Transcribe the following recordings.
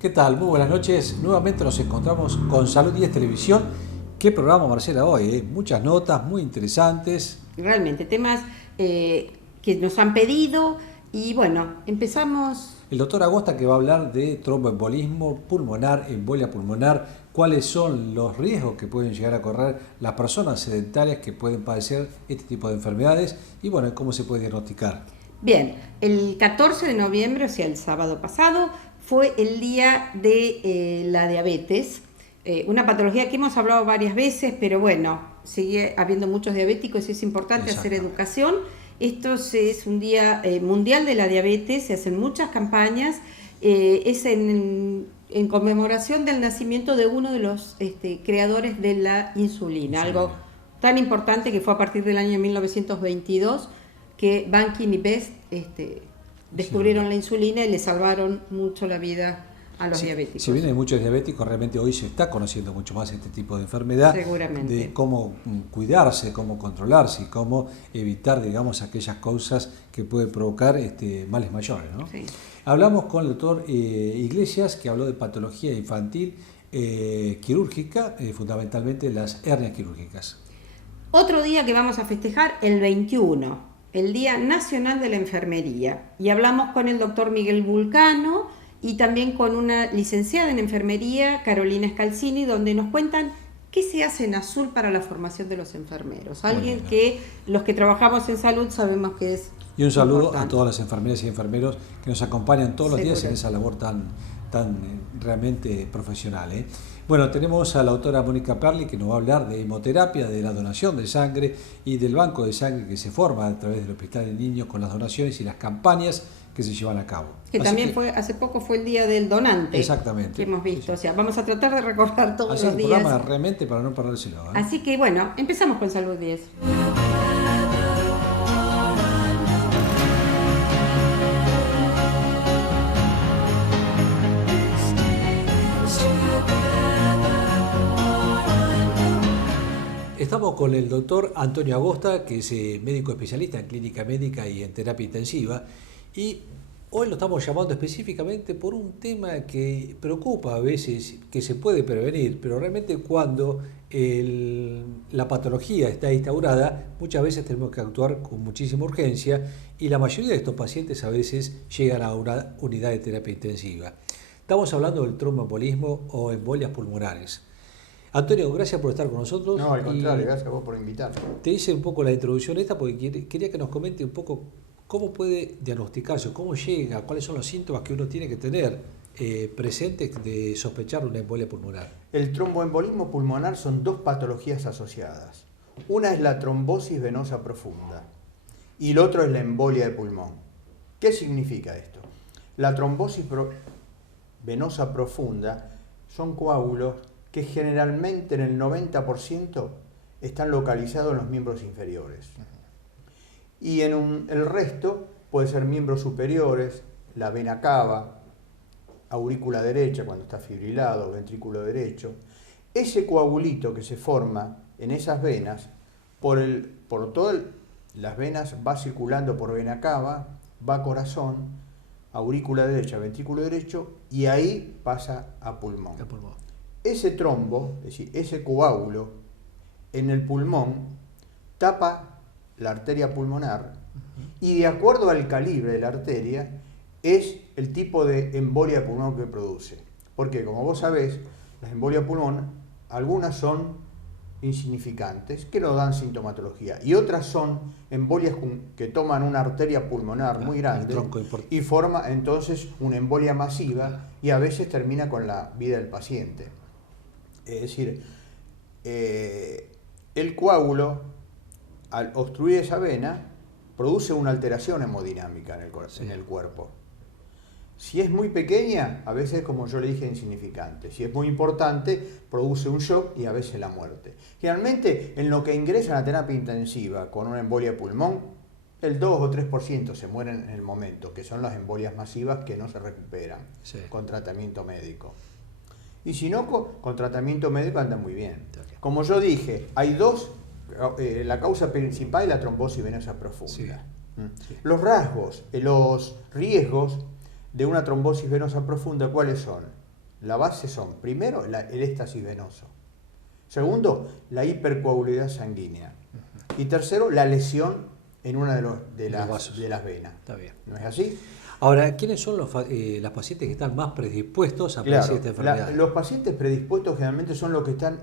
¿Qué tal? Muy buenas noches. Nuevamente nos encontramos con Salud 10 Televisión. ¿Qué programa, Marcela, hoy? Muchas notas muy interesantes. Realmente, temas que nos han pedido y bueno, empezamos. El doctor Agosta que va a hablar de tromboembolismo pulmonar, embolia pulmonar, cuáles son los riesgos que pueden llegar a correr las personas sedentarias que pueden padecer este tipo de enfermedades y bueno, cómo se puede diagnosticar. Bien, el 14 de noviembre, o sea, el sábado pasado, fue el día de la diabetes, una patología que hemos hablado varias veces, pero bueno, sigue habiendo muchos diabéticos y es importante hacer educación. Esto es un día mundial de la diabetes, se hacen muchas campañas, es en conmemoración del nacimiento de uno de los creadores de la insulina, algo tan importante que fue a partir del año 1922, que Bankin y Best descubrieron la insulina y le salvaron mucho la vida a los diabéticos. Si bien hay muchos diabéticos, realmente hoy se está conociendo mucho más este tipo de enfermedad, seguramente, de cómo cuidarse, cómo controlarse y cómo evitar, digamos, aquellas causas que pueden provocar males mayores, ¿no? Sí. Hablamos con el doctor Iglesias, que habló de patología infantil quirúrgica, fundamentalmente las hernias quirúrgicas. Otro día que vamos a festejar, el 21, el Día Nacional de la Enfermería, y hablamos con el doctor Miguel Vulcano y también con una licenciada en enfermería, Carolina Scalzini, donde nos cuentan qué se hace en Azul para la formación de los enfermeros. Alguien que los que trabajamos en salud sabemos que es y un saludo importante a todas las enfermeras y enfermeros que nos acompañan todos los días en esa labor tan realmente profesional. Bueno, tenemos a la doctora Mónica Perli que nos va a hablar de hemoterapia, de la donación de sangre y del banco de sangre que se forma a través del Hospital de Niños con las donaciones y las campañas que se llevan a cabo. Que también fue, hace poco fue el Día del Donante. Exactamente. Que hemos visto, sí. O sea, vamos a tratar de recordar todos hacer los días. Un programa realmente para no perdérselo. Así que bueno, empezamos con Salud 10. Estamos con el doctor Antonio Agosta, que es médico especialista en clínica médica y en terapia intensiva, y hoy lo estamos llamando específicamente por un tema que preocupa a veces, que se puede prevenir, pero realmente cuando la patología está instaurada, muchas veces tenemos que actuar con muchísima urgencia y la mayoría de estos pacientes a veces llegan a una unidad de terapia intensiva. Estamos hablando del tromboembolismo o embolias pulmonares. Antonio, gracias por estar con nosotros. No, al contrario, gracias a vos por invitarme. Te hice un poco la introducción esta porque quería que nos comente un poco cómo puede diagnosticarse, cómo llega, cuáles son los síntomas que uno tiene que tener presentes de sospechar una embolia pulmonar. El tromboembolismo pulmonar son dos patologías asociadas. Una es la trombosis venosa profunda y el otro es la embolia de pulmón. ¿Qué significa esto? La trombosis venosa profunda son coágulos que generalmente en el 90% están localizados en los miembros inferiores. Y el resto puede ser miembros superiores, la vena cava, aurícula derecha cuando está fibrilado, ventrículo derecho. Ese coagulito que se forma en esas venas, por todas las venas va circulando por vena cava, va a corazón, aurícula derecha, ventrículo derecho y ahí pasa a pulmón. Ese trombo, es decir, ese coágulo en el pulmón tapa la arteria pulmonar y de acuerdo al calibre de la arteria es el tipo de embolia de pulmón que produce. Porque como vos sabés, las embolias de pulmón, algunas son insignificantes, que no dan sintomatología, y otras son embolias que toman una arteria pulmonar muy grande y forma entonces una embolia masiva y a veces termina con la vida del paciente. Es decir, el coágulo, al obstruir esa vena, produce una alteración hemodinámica en el cuerpo. Si es muy pequeña, a veces, como yo le dije, insignificante. Si es muy importante, produce un shock y a veces la muerte. Generalmente, en lo que ingresan a terapia intensiva con una embolia de pulmón, el 2 o 3% se mueren en el momento, que son las embolias masivas que no se recuperan con tratamiento médico. Y si no, con tratamiento médico anda muy bien. Como yo dije, hay dos, la causa principal es la trombosis venosa profunda. Sí. Los rasgos, los riesgos de una trombosis venosa profunda, ¿cuáles son? La base son, primero, el éxtasis venoso. Segundo, la hipercoagulabilidad sanguínea. Y tercero, la lesión en una de las venas. Está bien. ¿No es así? Ahora, ¿quiénes son las pacientes que están más predispuestos a padecer esta enfermedad? Los pacientes predispuestos generalmente son los que están,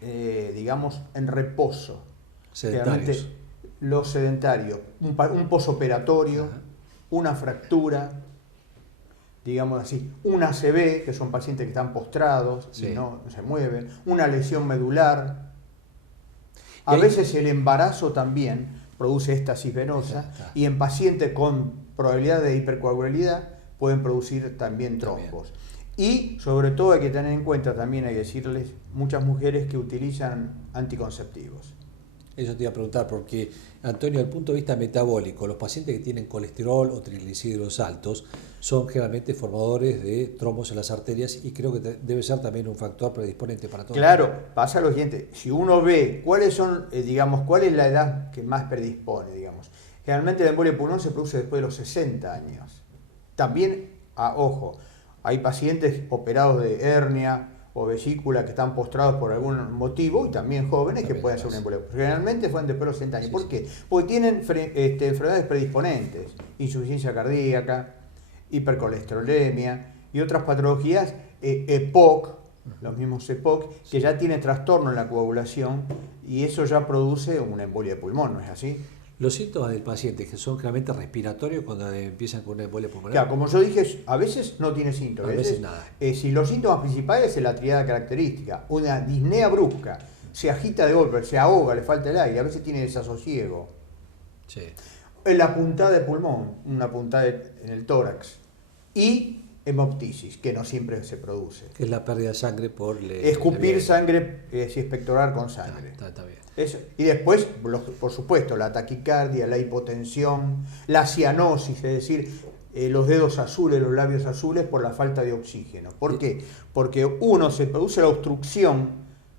digamos, en reposo. Sedentarios. Generalmente los sedentarios, un posoperatorio, una fractura, digamos así, un ACV, que son pacientes que están postrados y no se mueven, una lesión medular. A veces el embarazo también produce éxtasis venosa y en pacientes con probabilidad de hipercoagulabilidad pueden producir también trombos. Y sobre todo hay que tener en cuenta, también hay que decirles, muchas mujeres que utilizan anticonceptivos. Eso te iba a preguntar, porque, Antonio, desde el punto de vista metabólico, los pacientes que tienen colesterol o triglicéridos altos son generalmente formadores de trombos en las arterias y creo que debe ser también un factor predisponente para todo. Claro, pasa lo siguiente, si uno ve cuáles son, digamos, cuál es la edad que más predispone, digamos. Generalmente la embolia de pulmón se produce después de los 60 años. También, ojo, hay pacientes operados de hernia o vesícula que están postrados por algún motivo y también jóvenes que pueden hacer una embolia. Generalmente fueron después de los 60 años. ¿Por qué? Porque tienen enfermedades predisponentes, insuficiencia cardíaca, hipercolesterolemia y otras patologías, EPOC, los mismos EPOC, que ya tienen trastorno en la coagulación y eso ya produce una embolia de pulmón, ¿no es así? Los síntomas del paciente, que son claramente respiratorios cuando empiezan con una embolia pulmonar. Claro, como yo dije, a veces no tiene síntomas. A veces nada. Si los síntomas principales es la triada característica, una disnea brusca, se agita de golpe, se ahoga, le falta el aire, a veces tiene desasosiego. Sí. En la puntada de pulmón, una puntada en el tórax. Y hemoptisis, que no siempre se produce. Que es la pérdida de sangre por... Escupir sangre, expectorar con sangre. Está bien. Eso. Y después, por supuesto, la taquicardia, la hipotensión, la cianosis, es decir, los dedos azules, los labios azules por la falta de oxígeno. ¿Por qué? Porque se produce la obstrucción,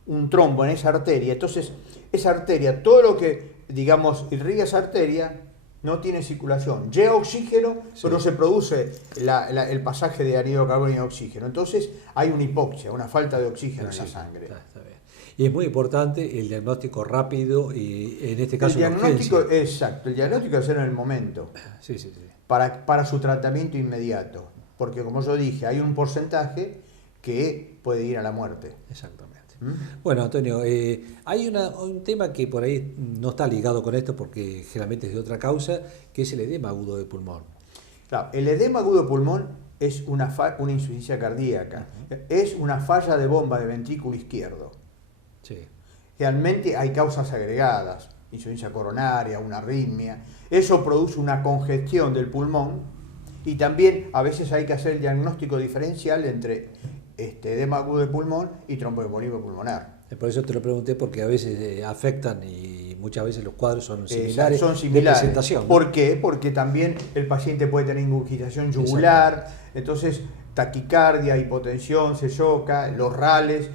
un trombo en esa arteria, entonces esa arteria, todo lo que, digamos, irriga esa arteria, no tiene circulación. Llega oxígeno, pero no se produce el pasaje de anhídrido de carbono y oxígeno. Entonces hay una hipoxia, una falta de oxígeno en la sangre. Está bien. Y es muy importante el diagnóstico rápido y en este caso el diagnóstico, exacto, el diagnóstico debe ser en el momento. Sí. Para su tratamiento inmediato. Porque como yo dije, hay un porcentaje que puede ir a la muerte. Exactamente. Bueno, Antonio, hay un tema que por ahí no está ligado con esto porque generalmente es de otra causa, que es el edema agudo de pulmón. Claro, el edema agudo de pulmón es una insuficiencia cardíaca, es una falla de bomba de ventrículo izquierdo. Sí. Realmente hay causas agregadas, insuficiencia coronaria, una arritmia, eso produce una congestión del pulmón y también a veces hay que hacer el diagnóstico diferencial entre edema agudo de pulmón y tromboembolismo pulmonar. Por eso te lo pregunté, porque a veces afectan y muchas veces los cuadros son similares. De presentación, ¿no? ¿Por qué? Porque también el paciente puede tener ingurgitación yugular, entonces taquicardia, hipotensión, se choca, los rales,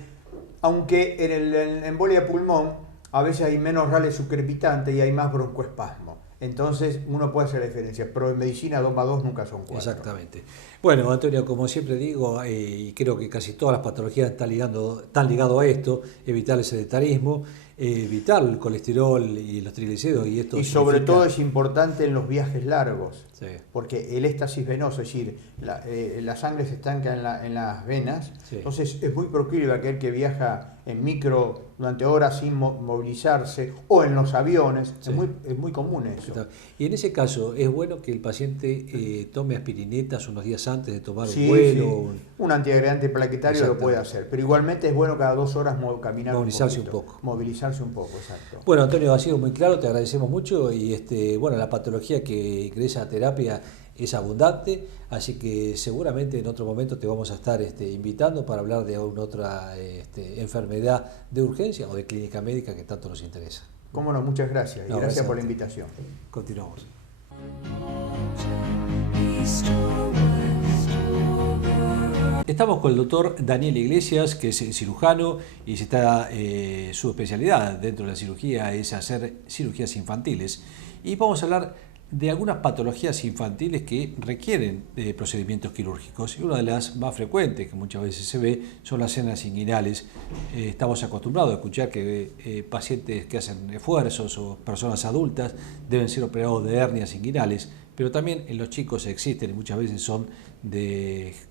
aunque en embolia de pulmón a veces hay menos rales subcrepitantes y hay más broncoespasmo. Entonces uno puede hacer la diferencia, pero en medicina 2 más 2 nunca son 4. Exactamente. Bueno, Antonio, como siempre digo, y creo que casi todas las patologías están ligado a esto, evitar el sedentarismo, evitar el colesterol y los triglicéridos. Y sobre todo es importante en los viajes largos, sí, porque el éxtasis venoso, es decir, la sangre se estanca en las venas, sí, entonces es muy proclive a aquel que viaja en micro durante horas sin movilizarse o en los aviones, sí, es muy común eso. Y en ese caso, ¿es bueno que el paciente tome aspirinetas unos días antes de tomar Sí, un vuelo? sí. Un antiagregante plaquetario lo puede hacer, pero igualmente es bueno cada 2 horas caminar movilizarse un poco. Movilizarse un poco, exacto. Bueno, Antonio, ha sido muy claro, te agradecemos mucho y bueno, la patología que ingresa a terapia es abundante, así que seguramente en otro momento te vamos a estar invitando para hablar de alguna otra enfermedad de urgencia o de clínica médica que tanto nos interesa. Cómo no, muchas gracias y gracias por la invitación. Continuamos. Estamos con el doctor Daniel Iglesias, que es cirujano y su especialidad dentro de la cirugía es hacer cirugías infantiles. Y vamos a hablar de algunas patologías infantiles que requieren de procedimientos quirúrgicos. Y una de las más frecuentes que muchas veces se ve son las hernias inguinales. Estamos acostumbrados a escuchar que pacientes que hacen esfuerzos o personas adultas deben ser operados de hernias inguinales, pero también en los chicos existen y muchas veces son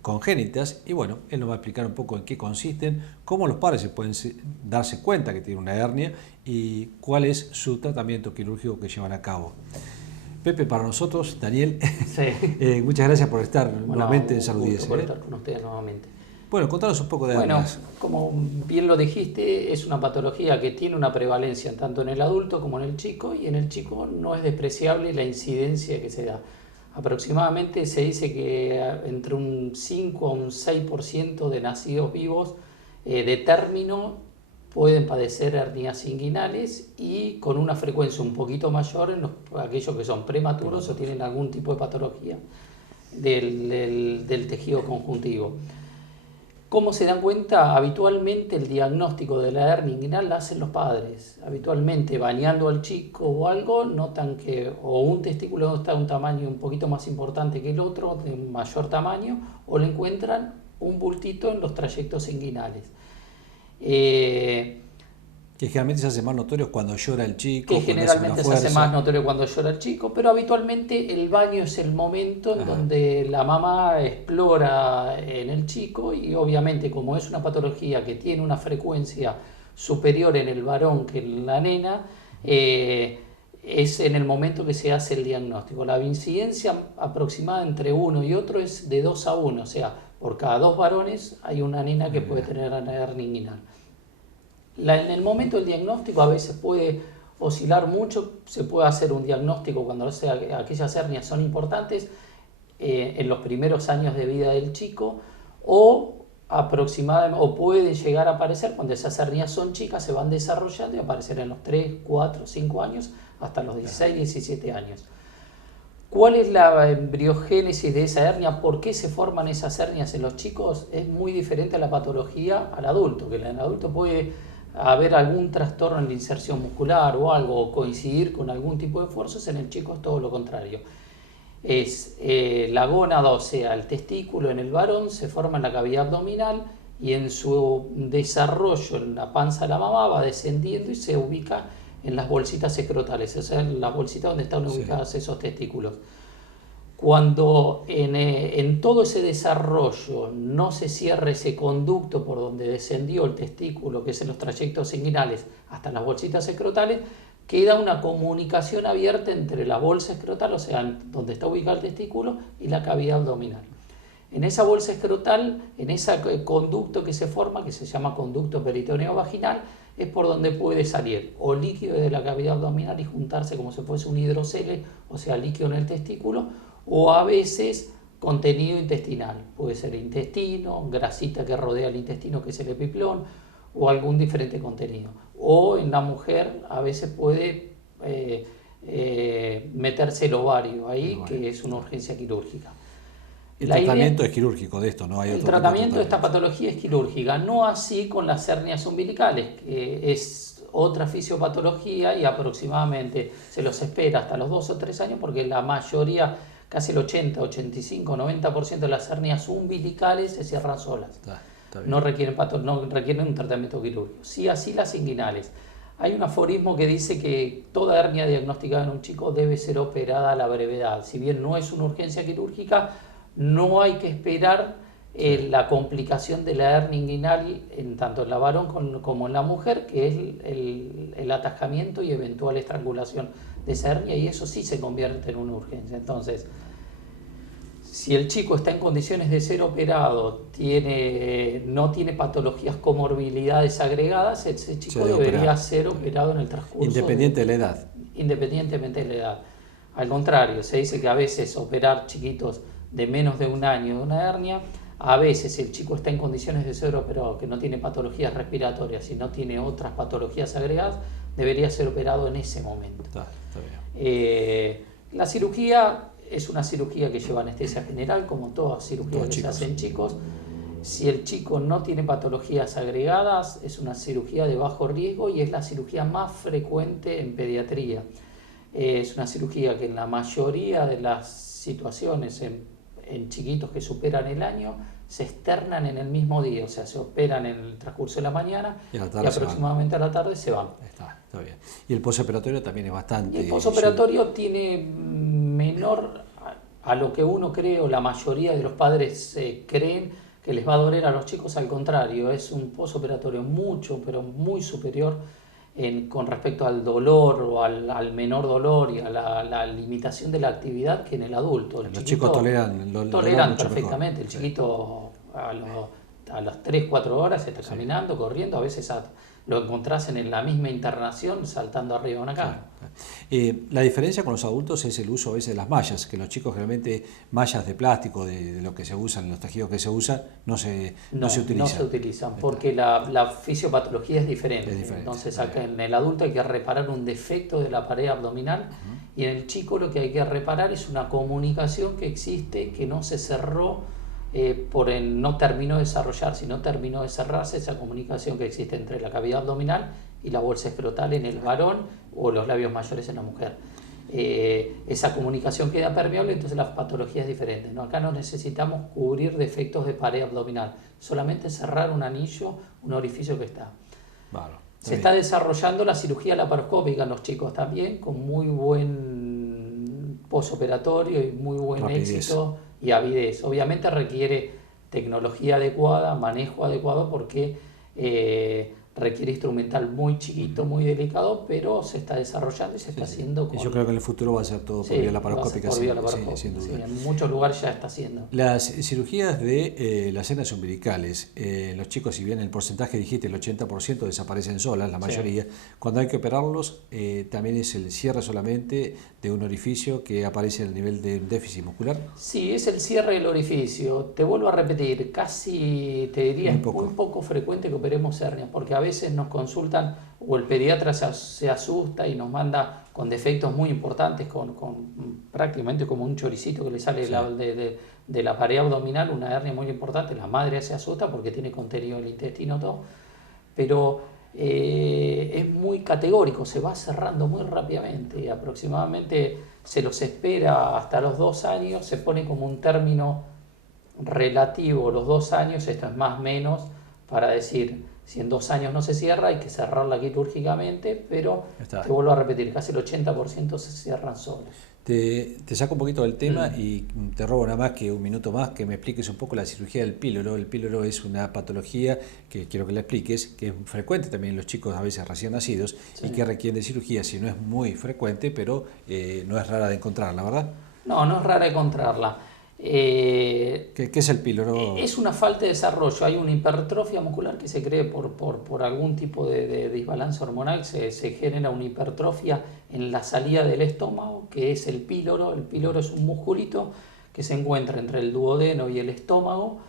congénitas. Y bueno, él nos va a explicar un poco en qué consisten, cómo los padres se pueden darse cuenta que tienen una hernia y cuál es su tratamiento quirúrgico que llevan a cabo. Pepe, para nosotros, Daniel, sí. Muchas gracias por estar nuevamente en Salud IS. Por estar con ustedes nuevamente. Bueno, contanos un poco de hernias. Bueno, como bien lo dijiste, es una patología que tiene una prevalencia tanto en el adulto como en el chico, y en el chico no es despreciable la incidencia que se da. Aproximadamente se dice que entre un 5 a un 6% de nacidos vivos de término pueden padecer hernias inguinales, y con una frecuencia un poquito mayor en aquellos que son prematuros o tienen algún tipo de patología del tejido conjuntivo. ¿Cómo se dan cuenta? Habitualmente el diagnóstico de la hernia inguinal la hacen los padres. Habitualmente bañando al chico o algo, notan que o un testículo está de un tamaño un poquito más importante que el otro, de mayor tamaño, o le encuentran un bultito en los trayectos inguinales. Que generalmente se hace más notorio cuando llora el chico. Que generalmente se hace más notorio cuando llora el chico, pero habitualmente el baño es el momento en donde la mamá explora en el chico, y obviamente como es una patología que tiene una frecuencia superior en el varón que en la nena, es en el momento que se hace el diagnóstico. La incidencia aproximada entre uno y otro es de 2 a 1, o sea, por cada 2 varones hay una nena que puede tener hernia inguinal. En el momento del diagnóstico a veces puede oscilar mucho. Se puede hacer un diagnóstico cuando aquellas hernias son importantes en los primeros años de vida del chico, o puede llegar a aparecer cuando esas hernias son chicas, se van desarrollando y aparecer en los 3, 4, 5 años hasta los 16, 17 años. ¿Cuál es la embriogénesis de esa hernia? ¿Por qué se forman esas hernias en los chicos? Es muy diferente a la patología al adulto, que en el adulto puede haber algún trastorno en la inserción muscular o algo, o coincidir con algún tipo de esfuerzos. En el chico es todo lo contrario. Es la gónada, o sea, el testículo en el varón se forma en la cavidad abdominal, y en su desarrollo en la panza de la mamá va descendiendo y se ubica en las bolsitas escrotales, o sea, en las bolsitas donde están ubicados esos testículos. Cuando en todo ese desarrollo no se cierra ese conducto por donde descendió el testículo, que es en los trayectos inguinales, hasta las bolsitas escrotales, queda una comunicación abierta entre la bolsa escrotal, o sea, donde está ubicado el testículo, y la cavidad abdominal. En esa bolsa escrotal, en ese conducto que se forma, que se llama conducto peritoneo vaginal, es por donde puede salir o líquido de la cavidad abdominal y juntarse como si fuese un hidrocele, o sea, líquido en el testículo, o a veces contenido intestinal. Puede ser intestino, grasita que rodea el intestino, que es el epiplón, o algún diferente contenido. O en la mujer a veces puede meterse el ovario ahí, que es una urgencia quirúrgica. El tratamiento es quirúrgico de esto, ¿no? El tratamiento de esta patología es quirúrgica, no así con las hernias umbilicales, que es otra fisiopatología, y aproximadamente se los espera hasta los 2 o 3 años, porque la mayoría, casi el 80, 85, 90% de las hernias umbilicales se cierran solas. No requieren un tratamiento quirúrgico. Sí, así las inguinales. Hay un aforismo que dice que toda hernia diagnosticada en un chico debe ser operada a la brevedad. Si bien no es una urgencia quirúrgica, no hay que esperar la complicación de la hernia inguinal tanto en la varón como en la mujer, que es el atascamiento y eventual estrangulación de esa hernia, y eso sí se convierte en una urgencia. Entonces, si el chico está en condiciones de ser operado, no tiene patologías, comorbilidades agregadas, ese chico debería ser operado en el transcurso. Independiente de la edad. Independientemente de la edad. Al contrario, se dice que a veces operar chiquitos de menos de un año de una hernia, a veces el chico está en condiciones de ser operado, que no tiene patologías respiratorias y no tiene otras patologías agregadas, debería ser operado en ese momento. Está bien. La cirugía es una cirugía que lleva anestesia general, como todas cirugías que se hacen en chicos. Si el chico no tiene patologías agregadas, es una cirugía de bajo riesgo y es la cirugía más frecuente en pediatría. Es una cirugía que en la mayoría de las situaciones en chiquitos que superan el año se externan en el mismo día, o sea, se operan en el transcurso de la mañana y aproximadamente a la tarde se van. Está bien. Y el posoperatorio también es bastante... Y el posoperatorio tiene menor a lo que uno cree, o la mayoría de los padres creen que les va a doler a los chicos. Al contrario, es un posoperatorio mucho, pero muy superior con respecto al dolor o al menor dolor y a la limitación de la actividad que en el adulto. Los chicos toleran perfectamente. Mejor. El chiquito a las 3-4 horas está caminando, corriendo, a veces lo encontrás en la misma internación saltando arriba de una cama. Claro. La diferencia con los adultos es el uso a veces de las mallas, que los chicos generalmente mallas de plástico, de lo que se usan, los tejidos que se usan, no se utilizan. No se utilizan porque la fisiopatología es diferente. Entonces acá en el adulto hay que reparar un defecto de la pared abdominal y en el chico lo que hay que reparar es una comunicación que existe, que no se cerró, no terminó de desarrollarse, no terminó de cerrarse esa comunicación que existe entre la cavidad abdominal y la bolsa escrotal en el varón o los labios mayores en la mujer. Esa comunicación queda permeable, entonces la patología es diferente, ¿no? Acá no necesitamos cubrir defectos de pared abdominal, solamente cerrar un anillo, un orificio que está. Se está desarrollando la cirugía laparoscópica en los chicos también, con muy buen posoperatorio y muy buen éxito y avidez. Obviamente requiere tecnología adecuada, manejo adecuado, porque requiere instrumental muy chiquito, muy delicado, pero se está desarrollando y se está haciendo. Yo creo que en el futuro va a ser todo por vía laparoscópica. Sin duda. En muchos lugares ya está haciendo. Las cirugías de las venas umbilicales, los chicos, si bien el porcentaje dijiste, el 80% desaparecen solas, la mayoría, cuando hay que operarlos, también es el cierre solamente de un orificio que aparece a nivel de déficit muscular. Sí, es el cierre del orificio. Te vuelvo a repetir, casi te diría muy poco frecuente que operemos hernias, porque a veces nos consultan o el pediatra se asusta y nos manda con defectos muy importantes, con prácticamente como un choricito que le sale de la pared abdominal, una hernia muy importante. La madre se asusta porque tiene contenido del intestino todo, pero es muy categórico, se va cerrando muy rápidamente, aproximadamente se los espera hasta los 2 años, se pone como un término relativo los 2 años, esto es más o menos para decir, si en 2 años no se cierra hay que cerrarla quirúrgicamente, pero te vuelvo a repetir, casi el 80% se cierran solos. Te saco un poquito del tema y te robo nada más que un minuto más que me expliques un poco la cirugía del píloro. El píloro es una patología que quiero que la expliques, que es frecuente también en los chicos a veces recién nacidos y que requiere de cirugía, si no es muy frecuente, pero no es rara de encontrarla, ¿verdad? No es rara de encontrarla. ¿Qué es el píloro? Es una falta de desarrollo, hay una hipertrofia muscular que se cree por algún tipo de desbalance hormonal, se genera una hipertrofia en la salida del estómago, que es el píloro. El píloro es un musculito que se encuentra entre el duodeno y el estómago,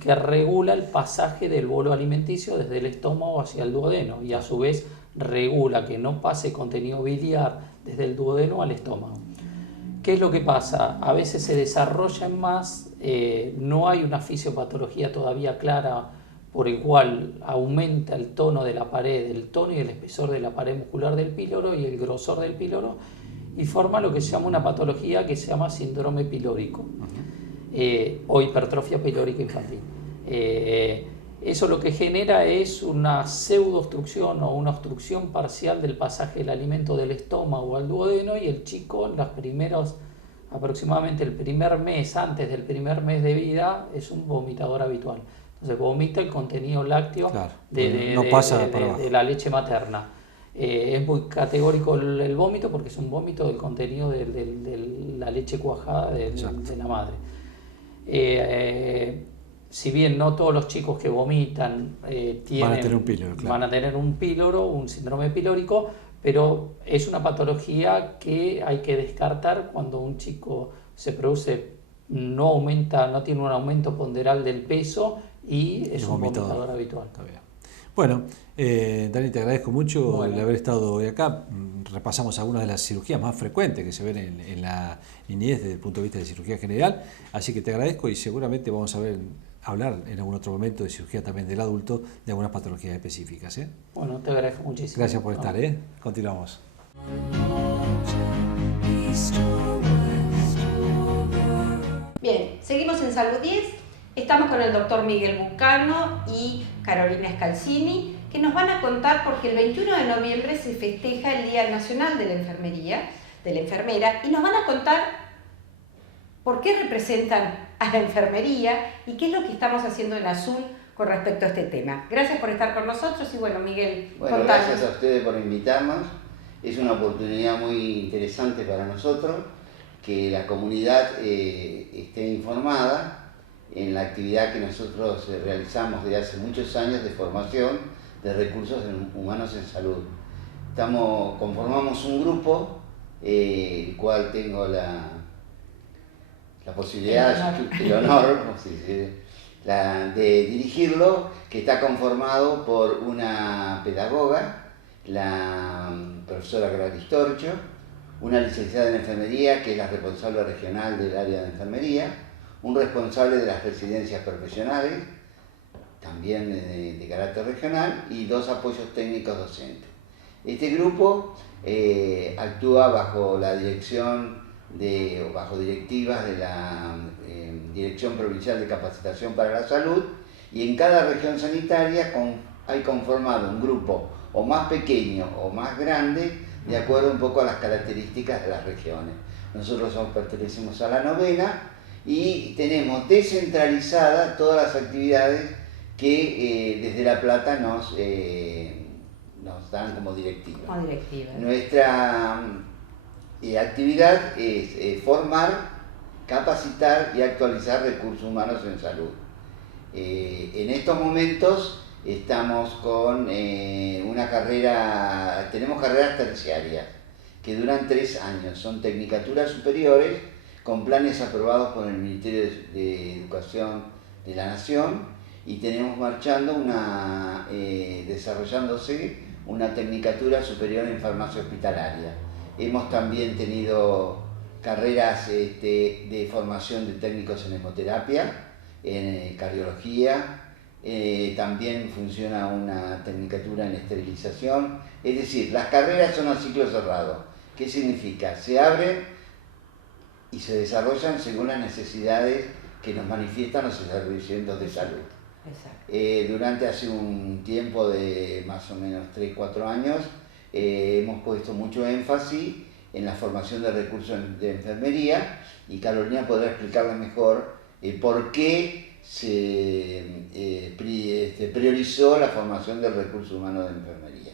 que regula el pasaje del bolo alimenticio desde el estómago hacia el duodeno y a su vez regula que no pase contenido biliar desde el duodeno al estómago. ¿Qué es lo que pasa? A veces se desarrollan más, no hay una fisiopatología todavía clara por el cual aumenta el tono de la pared, el tono y el espesor de la pared muscular del píloro y el grosor del píloro, y forma lo que se llama una patología que se llama síndrome pilórico o hipertrofia pilórica infantil. Eso lo que genera es una pseudoobstrucción o una obstrucción parcial del pasaje del alimento del estómago al duodeno, y el chico en los primeros, aproximadamente el primer mes, antes del primer mes de vida, es un vomitador habitual. Entonces vomita el contenido lácteo de la leche materna. Es muy categórico el vómito porque es un vómito del contenido de la leche cuajada de la madre. Si bien no todos los chicos que vomitan van a tener un píloro, un síndrome pilórico, pero es una patología que hay que descartar cuando un chico se produce, no tiene un aumento ponderal del peso y es un vomitador habitual. Bueno, Dani, te agradezco mucho el haber estado hoy acá. Repasamos algunas de las cirugías más frecuentes que se ven en la niñez desde el punto de vista de cirugía general, así que te agradezco y seguramente vamos a hablar en algún otro momento de cirugía también del adulto, de algunas patologías específicas. Bueno, te agradezco muchísimo. Gracias por estar. Continuamos. Bien, seguimos en Salud 10. Estamos con el doctor Miguel Bucano y Carolina Scalzini, que nos van a contar, porque el 21 de noviembre se festeja el Día Nacional de la Enfermería, de la enfermera, y nos van a contar por qué representan a la enfermería y qué es lo que estamos haciendo en Azul con respecto a este tema. Gracias por estar con nosotros y bueno, Miguel, bueno, contanos. Gracias a ustedes por invitarnos. Es una oportunidad muy interesante para nosotros que la comunidad esté informada en la actividad que nosotros realizamos desde hace muchos años de formación de recursos humanos en salud. Conformamos un grupo, el cual tengo la posibilidad, el honor de dirigirlo, que está conformado por una pedagoga, la profesora Gladys Torcho, una licenciada en enfermería, que es la responsable regional del área de enfermería, un responsable de las residencias profesionales, también de carácter regional, y 2 apoyos técnicos docentes. Este grupo actúa bajo la dirección bajo directivas de la Dirección Provincial de Capacitación para la Salud, y en cada región sanitaria hay conformado un grupo o más pequeño o más grande, de acuerdo un poco a las características de las regiones. Nosotros pertenecemos a la 9ª y tenemos descentralizadas todas las actividades que desde La Plata nos dan como directiva. Nuestra actividad es formar, capacitar y actualizar recursos humanos en salud. En estos momentos estamos con tenemos carreras terciarias que duran 3 años, son tecnicaturas superiores con planes aprobados por el Ministerio de Educación de la Nación, y tenemos desarrollándose una tecnicatura superior en farmacia hospitalaria. Hemos también tenido carreras de formación de técnicos en hemoterapia, en cardiología, también funciona una tecnicatura en esterilización. Es decir, las carreras son a ciclo cerrado. ¿Qué significa? Se abren y se desarrollan según las necesidades que nos manifiestan los establecimientos de salud. Durante hace un tiempo de más o menos 3-4 años hemos puesto mucho énfasis en la formación de recursos de enfermería, y Carolina podrá explicarle mejor por qué se priorizó la formación del recurso humano de enfermería.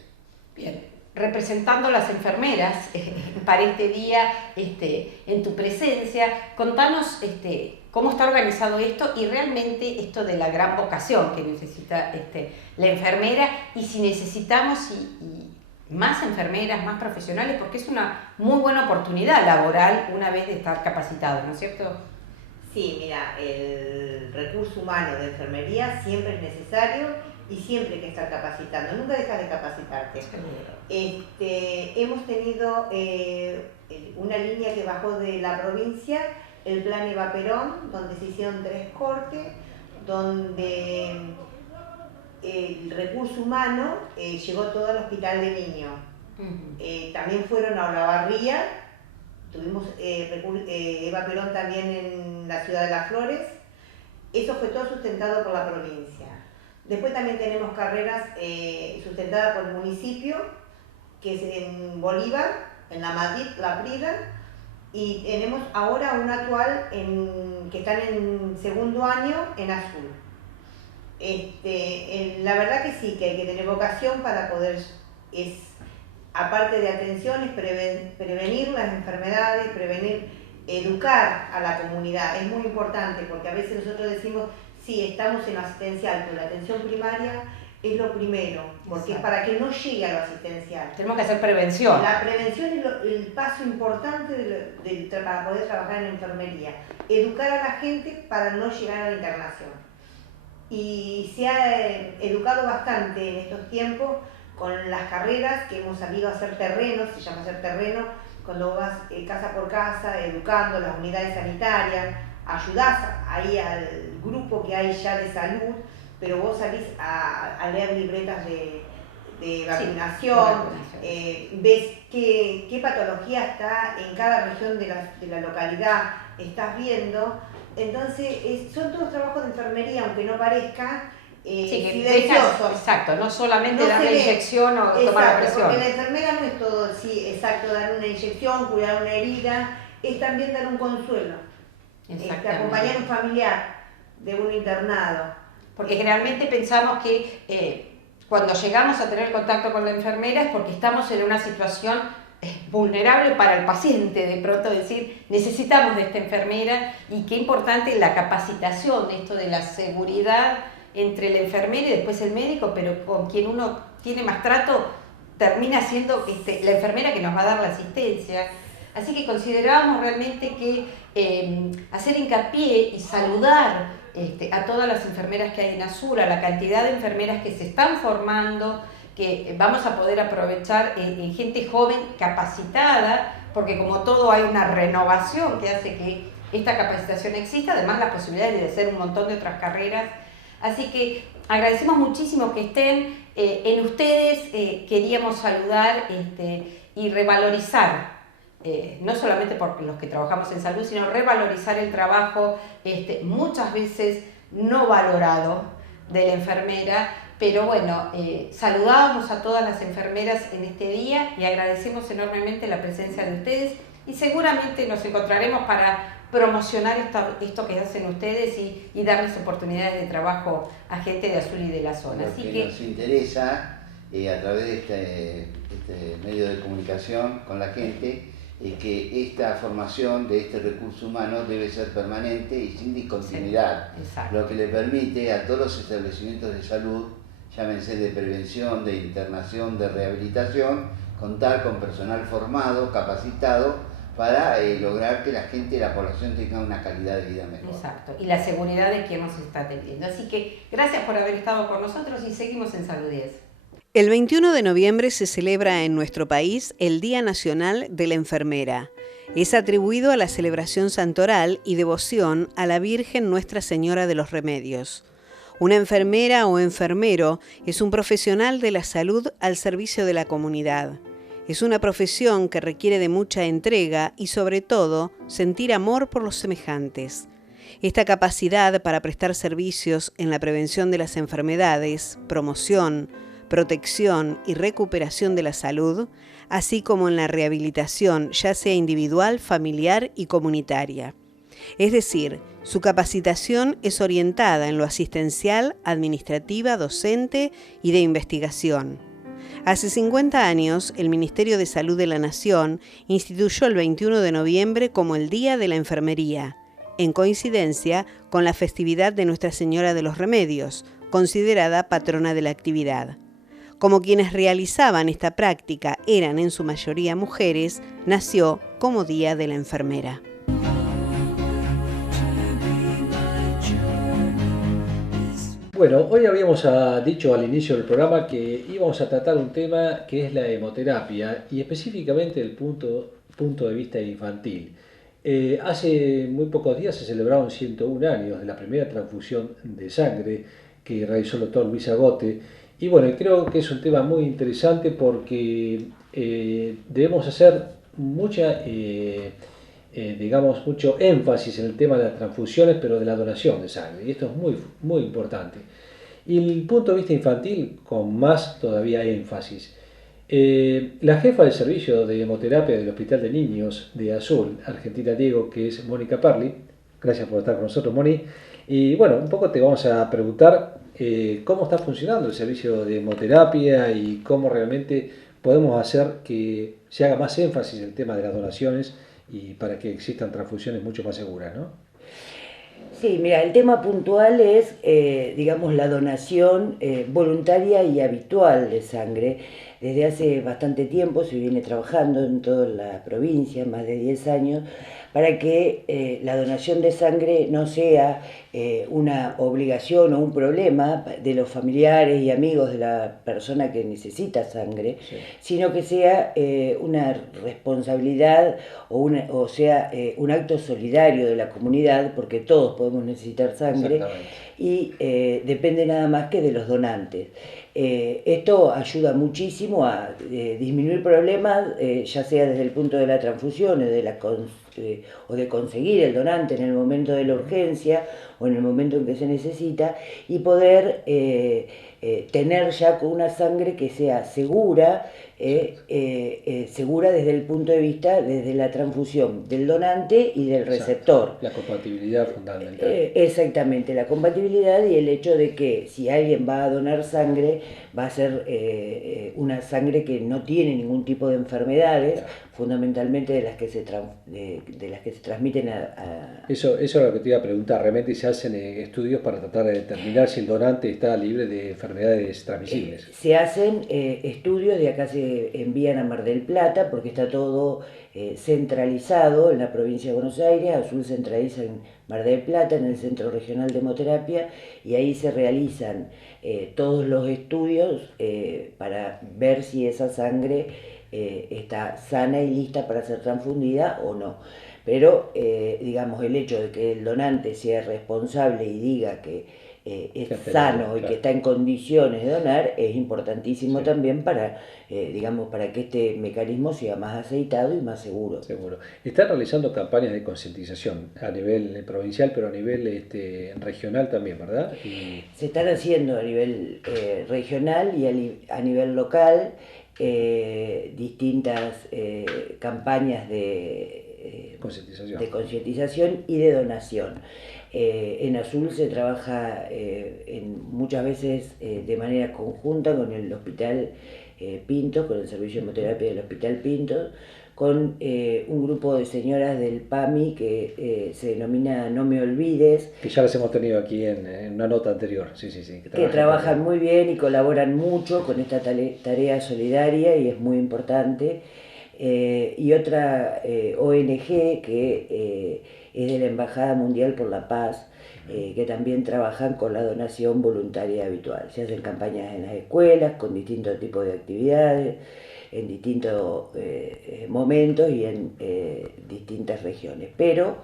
Bien, representando a las enfermeras para este día, en tu presencia, contanos cómo está organizado esto y realmente esto de la gran vocación que necesita la enfermera, y si necesitamos y más enfermeras, más profesionales, porque es una muy buena oportunidad laboral una vez de estar capacitados, ¿no es cierto? Sí, mira, el recurso humano de enfermería siempre es necesario y siempre hay que estar capacitando, nunca dejas de capacitarte. Hemos tenido una línea que bajó de la provincia, el plan Eva Perón, donde se hicieron 3 cortes, donde el recurso humano llegó todo al hospital de niños. También fueron a Olavarría, tuvimos Eva Perón también en la ciudad de Las Flores. Eso fue todo sustentado por la provincia. Después también tenemos carreras sustentadas por el municipio, que es en Bolívar, en la Prida, y tenemos ahora una actual que están en 2.º año en Azul. La verdad que sí, que hay que tener vocación para poder, aparte de atención, es prevenir las enfermedades, educar a la comunidad. Es muy importante, porque a veces nosotros decimos, sí, estamos en lo asistencial, pero la atención primaria es lo primero, porque es para que no llegue a lo asistencial. Tenemos que hacer prevención. La prevención es el paso importante para poder trabajar en enfermería. Educar a la gente para no llegar a la internación. Y se ha educado bastante en estos tiempos con las carreras que hemos salido a hacer terrenos, se llama hacer terreno, cuando vas casa por casa, educando las unidades sanitarias, ayudás ahí al grupo que hay ya de salud, pero vos salís a leer libretas de vacunación, ves qué patología está en cada región de la localidad, estás viendo. Entonces, son todos trabajos de enfermería, aunque no parezca, silenciosos. Exacto, no solamente no dar la inyección o tomar la presión. Porque la enfermera no es todo, sí, exacto, dar una inyección, curar una herida, es también dar un consuelo, acompañar a un familiar de un internado. Porque generalmente pensamos que cuando llegamos a tener contacto con la enfermera es porque estamos en una situación vulnerable para el paciente, de pronto decir, necesitamos de esta enfermera, y qué importante la capacitación, esto de la seguridad entre la enfermera y después el médico, pero con quien uno tiene más trato termina siendo la enfermera que nos va a dar la asistencia. Así que considerábamos realmente que hacer hincapié y saludar a todas las enfermeras que hay en Azura, la cantidad de enfermeras que se están formando, que vamos a poder aprovechar en gente joven capacitada, porque como todo hay una renovación que hace que esta capacitación exista, además las posibilidades de hacer un montón de otras carreras. Así que agradecemos muchísimo que estén en ustedes, queríamos saludar y revalorizar, no solamente por los que trabajamos en salud, sino revalorizar el trabajo muchas veces no valorado de la enfermera. Pero bueno, saludábamos a todas las enfermeras en este día y agradecemos enormemente la presencia de ustedes, y seguramente nos encontraremos para promocionar esto que hacen ustedes y darles oportunidades de trabajo a gente de Azul y de la zona. Lo Así que nos interesa a través de este medio de comunicación con la gente es que esta formación de este recurso humano debe ser permanente y sin discontinuidad, lo que le permite a todos los establecimientos de salud, llámense de prevención, de internación, de rehabilitación, contar con personal formado, capacitado, para lograr que la gente, la población tenga una calidad de vida mejor. Exacto, y la seguridad de quien nos está atendiendo. Así que gracias por haber estado con nosotros y seguimos en Salud 10. El 21 de noviembre se celebra en nuestro país el Día Nacional de la Enfermera. Es atribuido a la celebración santoral y devoción a la Virgen Nuestra Señora de los Remedios. Una enfermera o enfermero es un profesional de la salud al servicio de la comunidad. Es una profesión que requiere de mucha entrega y, sobre todo, sentir amor por los semejantes. Esta capacidad para prestar servicios en la prevención de las enfermedades, promoción, protección y recuperación de la salud, así como en la rehabilitación, ya sea individual, familiar y comunitaria. Es decir, su capacitación es orientada en lo asistencial, administrativa, docente y de investigación. Hace 50 años, el Ministerio de Salud de la Nación instituyó el 21 de noviembre como el Día de la Enfermería, en coincidencia con la festividad de Nuestra Señora de los Remedios, considerada patrona de la actividad. Como quienes realizaban esta práctica eran en su mayoría mujeres, nació como Día de la Enfermera. Bueno, hoy habíamos dicho al inicio del programa que íbamos a tratar un tema que es la hemoterapia y específicamente el punto de vista infantil. Hace muy pocos días se celebraron 101 años de la primera transfusión de sangre que realizó el doctor Luis Agote, y bueno, creo que es un tema muy interesante porque debemos hacer mucho énfasis en el tema de las transfusiones, pero de la donación de sangre, y esto es muy, muy importante. Y el punto de vista infantil, con más todavía énfasis. La jefa del servicio de hemoterapia del Hospital de Niños de Azul, Argentina Diego, que es Mónica Parli, gracias por estar con nosotros, Moni, y bueno, un poco te vamos a preguntar cómo está funcionando el servicio de hemoterapia y cómo realmente podemos hacer que se haga más énfasis en el tema de las donaciones y para que existan transfusiones mucho más seguras, ¿no? Sí, mira, el tema puntual es, la donación voluntaria y habitual de sangre. Desde hace bastante tiempo se viene trabajando en toda la provincia, más de 10 años, para que la donación de sangre no sea una obligación o un problema de los familiares y amigos de la persona que necesita sangre, sí, sino que sea una responsabilidad o sea un acto solidario de la comunidad, porque todos podemos necesitar sangre, y depende nada más que de los donantes. Esto ayuda muchísimo a disminuir problemas, ya sea desde el punto de la transfusión o de conseguir el donante en el momento de la urgencia o en el momento en que se necesita, y poder tener ya con una sangre que sea segura, segura desde el punto de vista, desde la transfusión del donante y del receptor. La compatibilidad fundamental. Exactamente, la compatibilidad y el hecho de que si alguien va a donar sangre, va a ser una sangre que no tiene ningún tipo de enfermedades, fundamentalmente de las que se transmiten a... Eso es lo que te iba a preguntar. ¿Realmente se hacen estudios para tratar de determinar si el donante está libre de enfermedades transmisibles? Se hacen estudios, de acá se envían a Mar del Plata, porque está todo centralizado en la provincia de Buenos Aires. Azul centraliza en Mar del Plata, en el Centro Regional de Hemoterapia, y ahí se realizan todos los estudios para ver si esa sangre está sana y lista para ser transfundida o no. Pero, digamos, el hecho de que el donante sea responsable y diga que es sano y que está en condiciones de donar es importantísimo también para, digamos, para que este mecanismo sea más aceitado y más seguro. Seguro. Están realizando campañas de concientización a nivel provincial, pero a nivel regional también, ¿verdad? Se están haciendo a nivel regional y a nivel local distintas campañas de concientización y de donación. En Azul se trabaja muchas veces de manera conjunta con el Hospital Pintos, con el Servicio de Hemoterapia del Hospital Pintos, con un grupo de señoras del PAMI que se denomina No Me Olvides. Que ya las hemos tenido aquí en una nota anterior, sí. Que trabajan muy bien y colaboran mucho con esta tarea solidaria y es muy importante. Y otra ONG que es de la Embajada Mundial por la Paz, que también trabajan con la donación voluntaria habitual. Se hacen campañas en las escuelas con distintos tipos de actividades, en distintos momentos y en distintas regiones. Pero,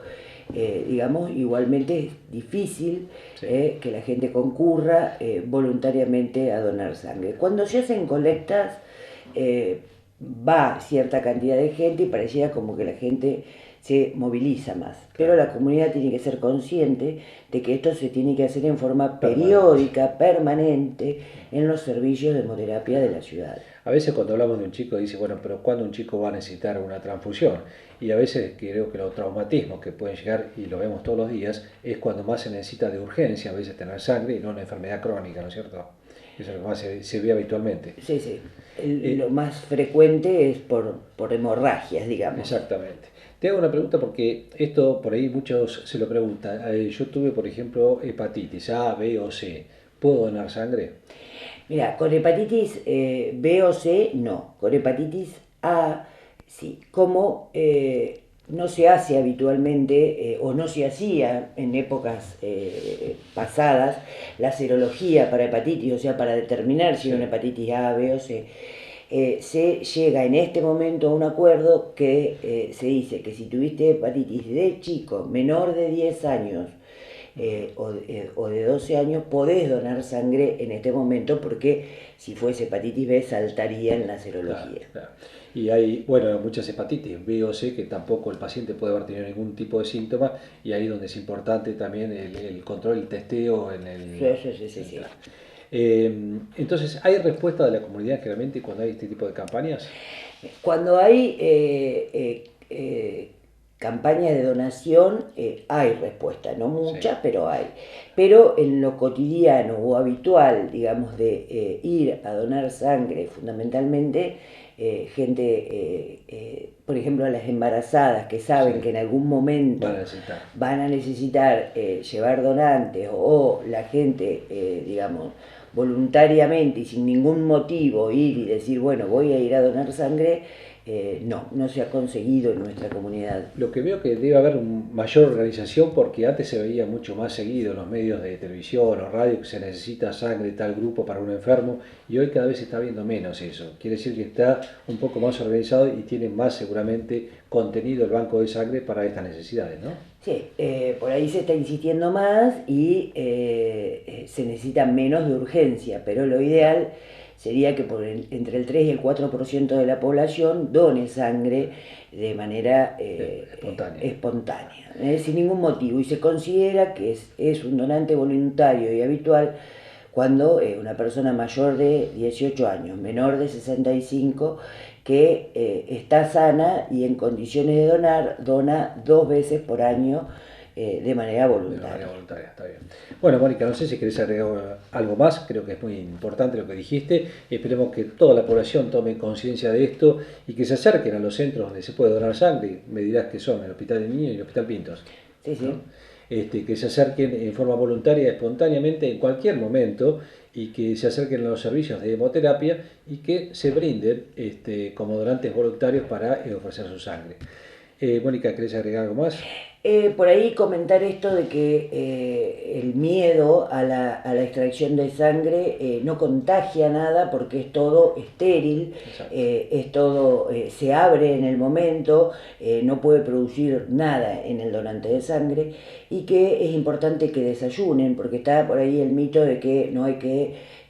digamos, igualmente es difícil que la gente concurra voluntariamente a donar sangre. Cuando se hacen colectas, va cierta cantidad de gente y pareciera como que la gente se moviliza más. Pero la comunidad tiene que ser consciente de que esto se tiene que hacer en forma periódica, permanente, en los servicios de hemoterapia de la ciudad. A veces cuando hablamos de un chico dice, bueno, pero ¿cuándo un chico va a necesitar una transfusión? Y a veces creo que los traumatismos que pueden llegar, y lo vemos todos los días, es cuando más se necesita de urgencia, a veces tener sangre y no una enfermedad crónica, ¿no es cierto? Eso es lo que más se ve habitualmente. Sí. Lo más frecuente es por hemorragias, digamos. Exactamente. Te hago una pregunta porque esto por ahí muchos se lo preguntan. Yo tuve, por ejemplo, hepatitis A, B o C. ¿Puedo donar sangre? Mira, con hepatitis B o C no. Con hepatitis A sí. Como no se hace habitualmente o no se hacía en épocas pasadas la serología para hepatitis, o sea, para determinar si era una hepatitis A, B o C, se llega en este momento a un acuerdo que se dice que si tuviste hepatitis de chico menor de 10 años o de 12 años, podés donar sangre en este momento, porque si fuese hepatitis B saltaría en la serología. Claro. Y hay, bueno, muchas hepatitis B o C que tampoco el paciente puede haber tenido ningún tipo de síntoma, y ahí donde es importante también el control, el testeo en el... Sí. Entonces, ¿hay respuesta de la comunidad generalmente cuando hay este tipo de campañas? Cuando hay campañas de donación, hay respuesta, no muchas, pero hay. Pero en lo cotidiano o habitual, digamos, de ir a donar sangre, fundamentalmente, gente, por ejemplo, a las embarazadas que saben que en algún momento van a necesitar llevar donantes, o la gente, digamos, voluntariamente y sin ningún motivo ir y decir, bueno, voy a ir a donar sangre, no se ha conseguido en nuestra comunidad. Lo que veo que debe haber mayor organización, porque antes se veía mucho más seguido en los medios de televisión o radio que se necesita sangre de tal grupo para un enfermo, y hoy cada vez se está viendo menos eso. Quiere decir que está un poco más organizado y tiene más seguramente contenido el banco de sangre para estas necesidades, ¿no? Sí, por ahí se está insistiendo más y se necesita menos de urgencia, pero lo ideal sería que entre el 3 y el 4% de la población done sangre de manera espontánea, sin ningún motivo, y se considera que es un donante voluntario y habitual cuando una persona mayor de 18 años, menor de 65, que está sana y en condiciones de donar, dona 2 veces por año de manera voluntaria. De manera voluntaria, está bien. Bueno, Mónica, no sé si querés agregar algo más, creo que es muy importante lo que dijiste. Esperemos que toda la población tome conciencia de esto y que se acerquen a los centros donde se puede donar sangre. Me dirás que son el Hospital del Niño y el Hospital Pintos. Sí, sí. ¿No? Que se acerquen en forma voluntaria, espontáneamente, en cualquier momento, y que se acerquen a los servicios de hemoterapia y que se brinden como donantes voluntarios para ofrecer su sangre. Mónica, ¿querés agregar algo más? Por ahí comentar esto de que el miedo a la extracción de sangre no contagia nada porque es todo estéril, es todo, se abre en el momento, no puede producir nada en el donante de sangre, y que es importante que desayunen, porque está por ahí el mito de que no hay que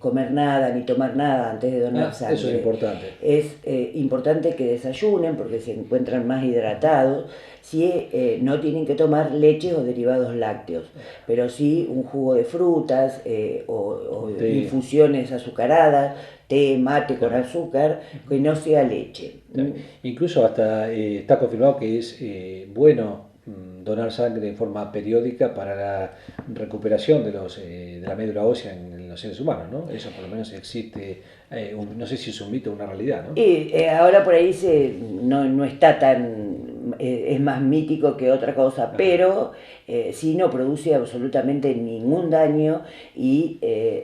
comer nada ni tomar nada antes de donar sangre. Eso es importante. Es importante que desayunen porque se encuentran más hidratados. Sí, no tienen que tomar leche o derivados lácteos, pero sí un jugo de frutas o infusiones azucaradas, té, mate con azúcar, que no sea leche. Incluso hasta está confirmado que es bueno donar sangre en forma periódica para la recuperación de la médula ósea en los seres humanos, ¿no? Eso por lo menos existe, no sé si es un mito o una realidad, ¿no? Y ahora por ahí no está tan, es más mítico que otra cosa, pero sí no produce absolutamente ningún daño y,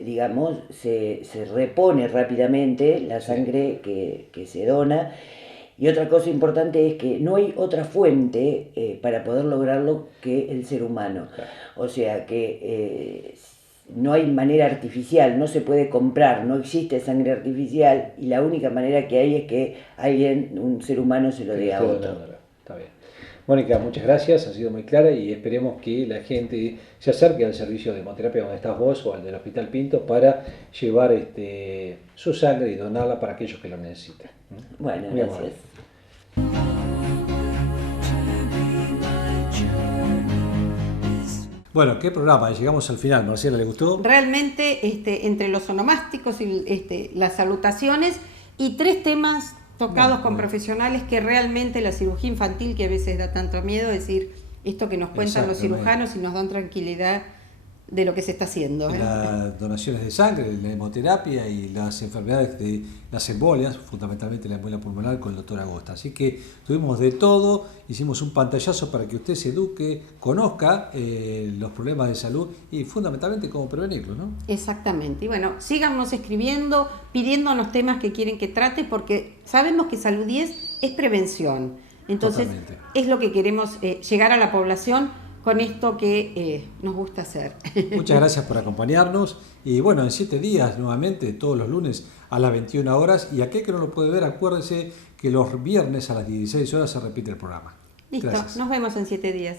digamos, se repone rápidamente la sangre que se dona. Y otra cosa importante es que no hay otra fuente para poder lograrlo que el ser humano. Claro. O sea que no hay manera artificial, no se puede comprar, no existe sangre artificial y la única manera que hay es que un ser humano se lo dé a otro. Está bien. Mónica, muchas gracias, ha sido muy clara y esperemos que la gente se acerque al servicio de hemoterapia donde estás vos o al del Hospital Pintos para llevar su sangre y donarla para aquellos que lo necesiten. Bueno, gracias. Bueno, ¿qué programa? Llegamos al final. Marcela, ¿le gustó? Realmente, entre los onomásticos y las salutaciones y 3 temas tocados con profesionales que realmente la cirugía infantil, que a veces da tanto miedo, decir esto que nos cuentan los cirujanos y nos dan tranquilidad de lo que se está haciendo. Las donaciones de sangre, la hemoterapia y las enfermedades de las embolias, fundamentalmente la embolia pulmonar con el doctor Agosta. Así que tuvimos de todo, hicimos un pantallazo para que usted se eduque, conozca los problemas de salud y fundamentalmente cómo prevenirlos, ¿no? Exactamente. Y bueno, síganos escribiendo, pidiéndonos temas que quieren que trate, porque sabemos que Salud 10 es prevención. Entonces, totalmente. Es lo que queremos llegar a la población con esto que nos gusta hacer. Muchas gracias por acompañarnos y bueno, en 7 días nuevamente, todos los lunes a las 21 horas y aquel que no lo puede ver, acuérdese que los viernes a las 16 horas se repite el programa. Listo, gracias. Nos vemos en 7 días.